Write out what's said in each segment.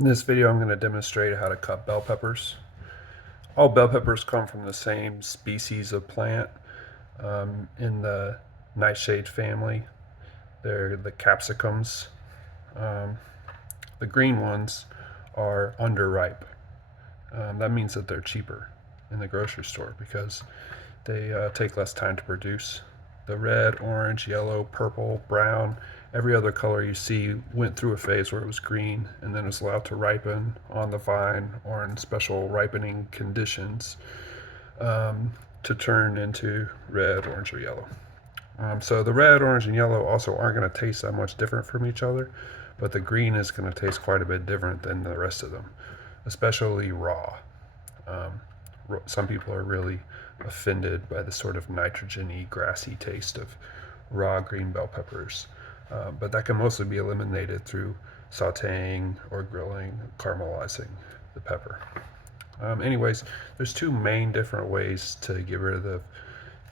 In this video, I'm going to demonstrate how to cut bell peppers. All bell peppers come from the same species of plant in the nightshade family. They're the capsicums. Um, the green ones are underripe. That means that they're cheaper in the grocery store because they take less time to produce. The red, orange, yellow, purple, brown, every other color you see went through a phase where it was green and then was allowed to ripen on the vine or in special ripening conditions to turn into red, orange, or yellow. So the red, orange, and yellow also aren't going to taste that much different from each other, but the green is going to taste quite a bit different than the rest of them, especially raw. Um, some people are really offended by the sort of nitrogen-y, grassy taste of raw green bell peppers, but that can mostly be eliminated through sauteing or grilling, caramelizing the pepper. Anyways, there's two main different ways to get rid of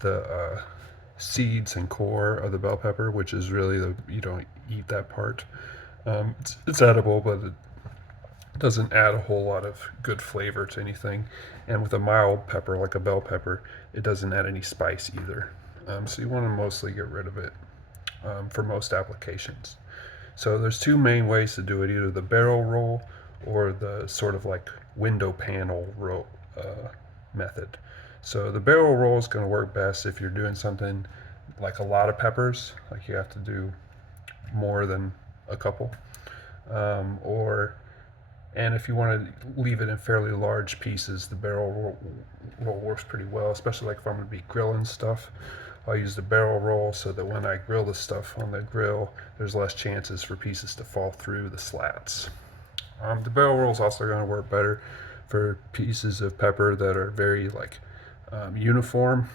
the seeds and core of the bell pepper, which is really you don't eat that part. It's edible, but it doesn't add a whole lot of good flavor to anything. And with a mild pepper like a bell pepper, it doesn't add any spice either. So you want to mostly get rid of it for most applications. So there's two main ways to do it, either the barrel roll or the sort of like window panel roll method. So the barrel roll is going to work best if you're doing something like a lot of peppers, like you have to do more than a couple, and if you want to leave it in fairly large pieces, the barrel roll works pretty well, especially like if I'm going to be grilling stuff. I'll use the barrel roll so that when I grill the stuff on the grill, there's less chances for pieces to fall through the slats. The barrel roll is also going to work better for pieces of pepper that are very uniform,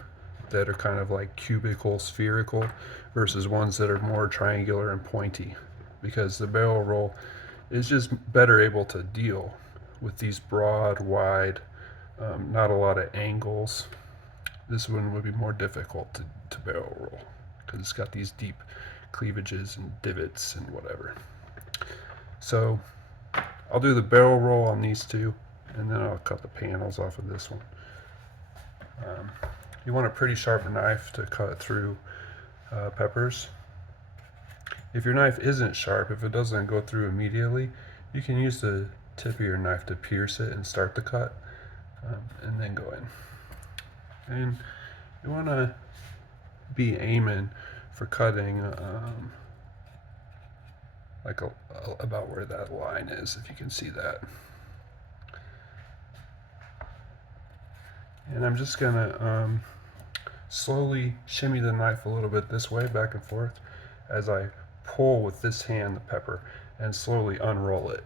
that are kind of like cubical, spherical, versus ones that are more triangular and pointy, because the barrel roll is just better able to deal with these broad, wide, not a lot of angles. This one would be more difficult to barrel roll because it's got these deep cleavages and divots and whatever. So I'll do the barrel roll on these two, and then I'll cut the panels off of this one. You want a pretty sharp knife to cut through peppers. If your knife isn't sharp, if it doesn't go through immediately, you can use the tip of your knife to pierce it and start the cut, and then go in. And you want to be aiming for cutting about where that line is, if you can see that. And I'm just going to slowly shimmy the knife a little bit this way, back and forth, as I pull with this hand the pepper and slowly unroll it.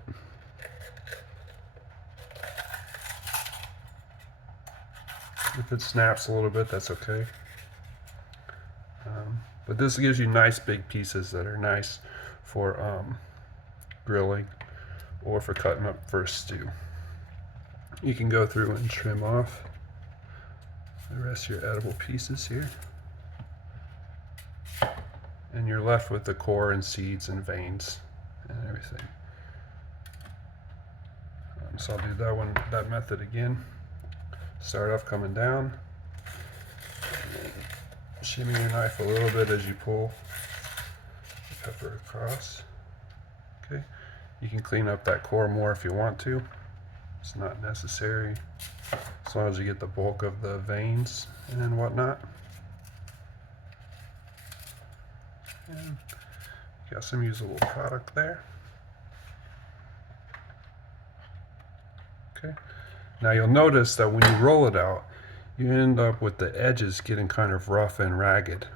If it snaps a little bit, that's okay. But this gives you nice big pieces that are nice for grilling or for cutting up for a stew. You can go through and trim off the rest of your edible pieces here, and you're left with the core and seeds and veins and everything. So I'll do that method again. Start off coming down, shimmy your knife a little bit as you pull the pepper across. Okay, you can clean up that core more if you want to. It's not necessary, as long as you get the bulk of the veins and whatnot. And got some usable product there. Okay. Now you'll notice that when you roll it out, you end up with the edges getting kind of rough and ragged.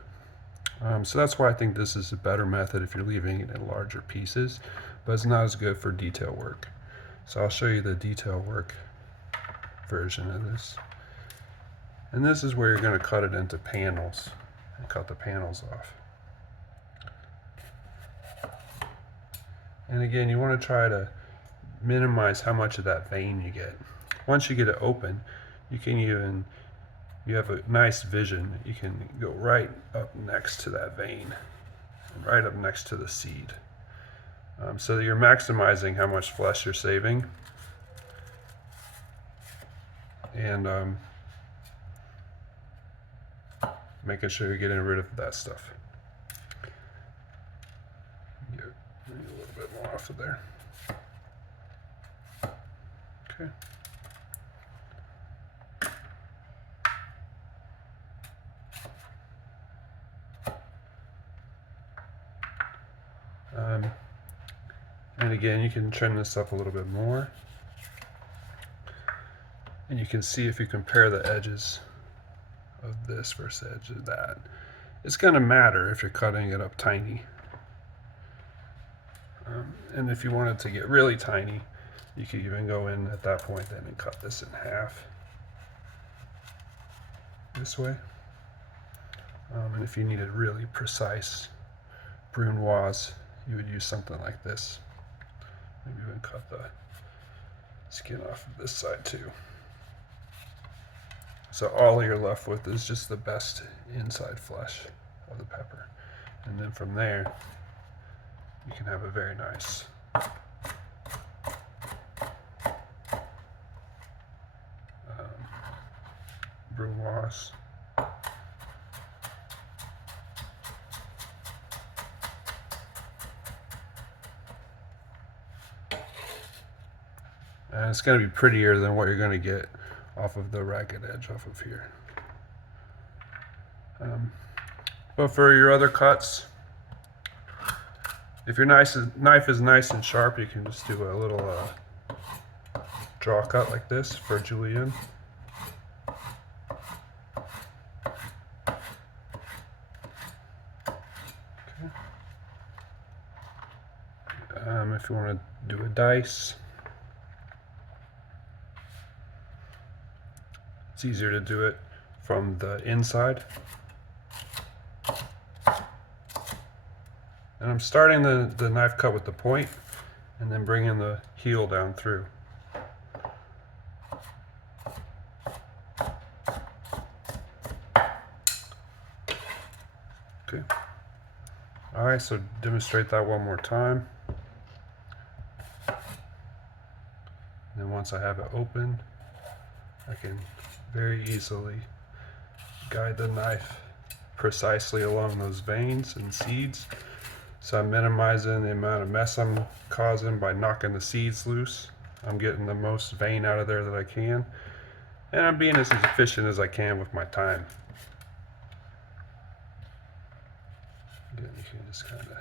So that's why I think this is a better method if you're leaving it in larger pieces, but it's not as good for detail work. So I'll show you the detail work version of this. And this is where you're going to cut it into panels and cut the panels off. And again, you want to try to minimize how much of that vein you get. Once you get it open, you have a nice vision. You can go right up next to that vein, right up next to the seed. so that you're maximizing how much flesh you're saving, and making sure you're getting rid of that stuff. Get a little bit more off of there. Okay. And again, you can trim this up a little bit more. And you can see if you compare the edges of this versus the edge of that, it's going to matter if you're cutting it up tiny. And if you wanted to get really tiny, you could even go in at that point then and cut this in half this way. And if you needed really precise brunoise, you would use something like this. Maybe even cut the skin off of this side too. So all you're left with is just the best inside flesh of the pepper. And then from there, you can have a very nice brunoise. And it's going to be prettier than what you're going to get off of the ragged edge off of here. But for your other cuts, if your knife is nice and sharp, you can just do a little draw cut like this for julienne. If you want to do a dice, it's easier to do it from the inside. And I'm starting the knife cut with the point and then bringing the heel down through. Okay. All right, so demonstrate that one more time. And then once I have it open, I can very easily guide the knife precisely along those veins and seeds. So I'm minimizing the amount of mess I'm causing by knocking the seeds loose. I'm getting the most vein out of there that I can. And I'm being as efficient as I can with my time. Again, you can just kind of get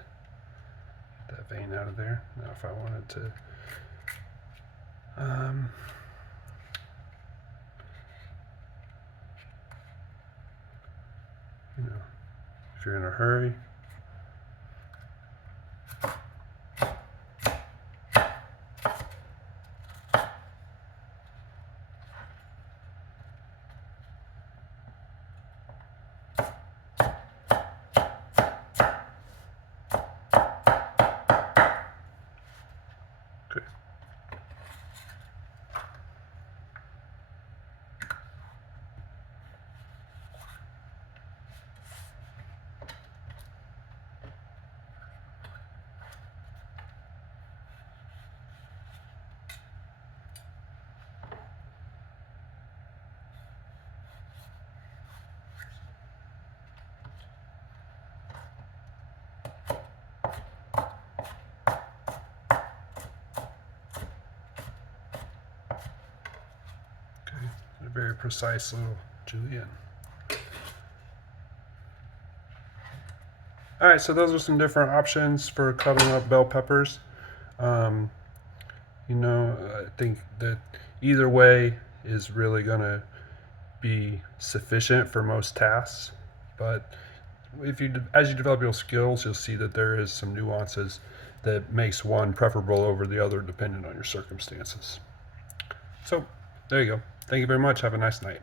that vein out of there. Now if I wanted to if you're in a hurry, okay. A very precise little julienne. All right, so those are some different options for cutting up bell peppers. I think that either way is really going to be sufficient for most tasks. But as you develop your skills, you'll see that there is some nuances that makes one preferable over the other depending on your circumstances. So there you go. Thank you very much. Have a nice night.